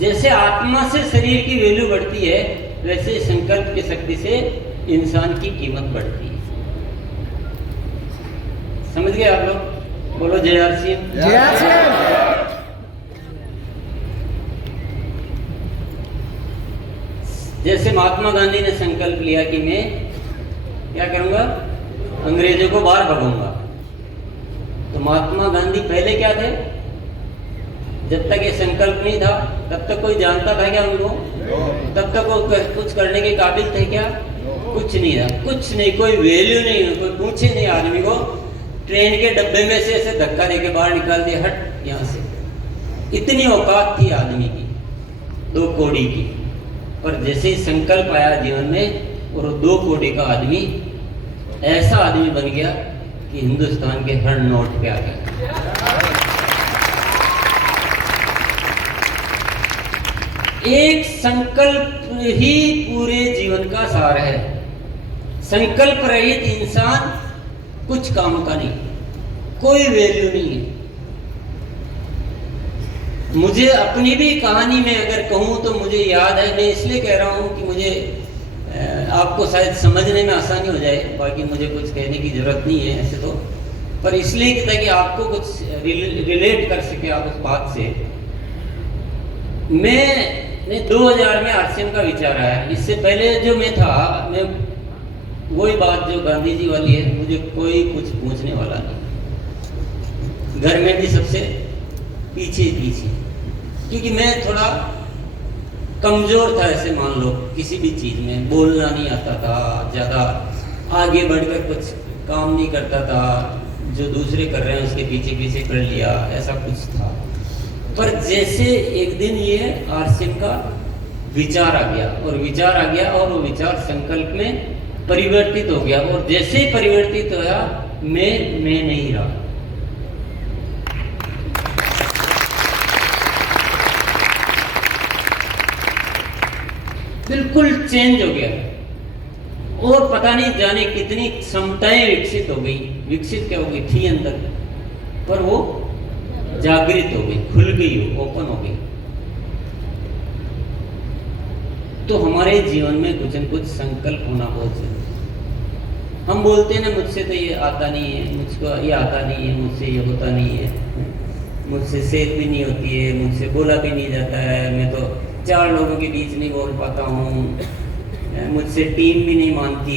जैसे आत्मा से शरीर की वैल्यू बढ़ती है, वैसे संकल्प की शक्ति से इंसान की कीमत बढ़ती है। समझ गए आप लोग? बोलो जय आर सिंह। जय आर सिंह। जैसे महात्मा गांधी ने संकल्प लिया कि मैं क्या करूंगा, अंग्रेजों को बाहर भगाऊंगा। तो महात्मा गांधी पहले क्या थे? जब तक ये संकल्प नहीं था तब तक कोई जानता था क्या उनको? तब तक वो कुछ करने के काबिल थे क्या? कुछ नहीं था, कुछ नहीं, कोई वैल्यू नहीं, कोई पूछे नहीं आदमी को। ट्रेन के डब्बे में से ऐसे धक्का देके बाहर निकाल दिया, हट यहाँ से। इतनी औकात थी आदमी की, 2 कौड़ी की। पर जैसे ही संकल्प आया जीवन में, और 2 कौड़ी का आदमी ऐसा आदमी बन गया कि हिंदुस्तान के हर नोट पे आ गया। एक संकल्प ही पूरे जीवन का सार है। संकल्प रहित इंसान कुछ काम का नहीं, कोई वैल्यू नहीं है। मुझे अपनी भी कहानी में अगर कहूं तो मुझे याद है, मैं इसलिए कह रहा हूं कि मुझे आपको शायद समझने में आसानी हो जाए, बाकी मुझे कुछ कहने की जरूरत नहीं है ऐसे तो, पर इसलिए कि ताकि आपको कुछ रिलेट कर सके आप उस बात से। मैंने 2000 में आरसीएम का विचार आया। इससे पहले जो मैं था, मैं वही बात जो गांधी जी वाली है, मुझे कोई कुछ पूछने वाला नहीं, घर में भी सबसे पीछे, क्योंकि मैं थोड़ा कमजोर था ऐसे, मान लो किसी भी चीज में बोलना नहीं आता था, ज्यादा आगे बढ़कर कुछ काम नहीं करता था, जो दूसरे कर रहे हैं उसके पीछे पीछे कर लिया, ऐसा कुछ था। पर जैसे एक दिन ये आरसीएम का विचार आ गया, और वो विचार संकल्प में परिवर्तित हो गया, और जैसे ही परिवर्तित होया, मैं नहीं रहा। बिल्कुल चेंज हो गया, और पता नहीं जाने कितनी क्षमताएं विकसित हो गई। विकसित क्या हो गई थी अंदर, पर वो जागृत हो गई, खुल गई, ओपन हो गई। तो हमारे जीवन में कुछ न कुछ संकल्प होना बहुत जरूरी है। हम बोलते हैं ना, मुझसे तो ये आता नहीं है, मुझको ये आता नहीं है, मुझसे ये होता नहीं है, मुझसे सेहत भी नहीं होती है, मुझसे बोला भी नहीं जाता है, मैं तो 4 लोगों के बीच नहीं बोल पाता हूँ, मुझसे टीम भी नहीं मानती है।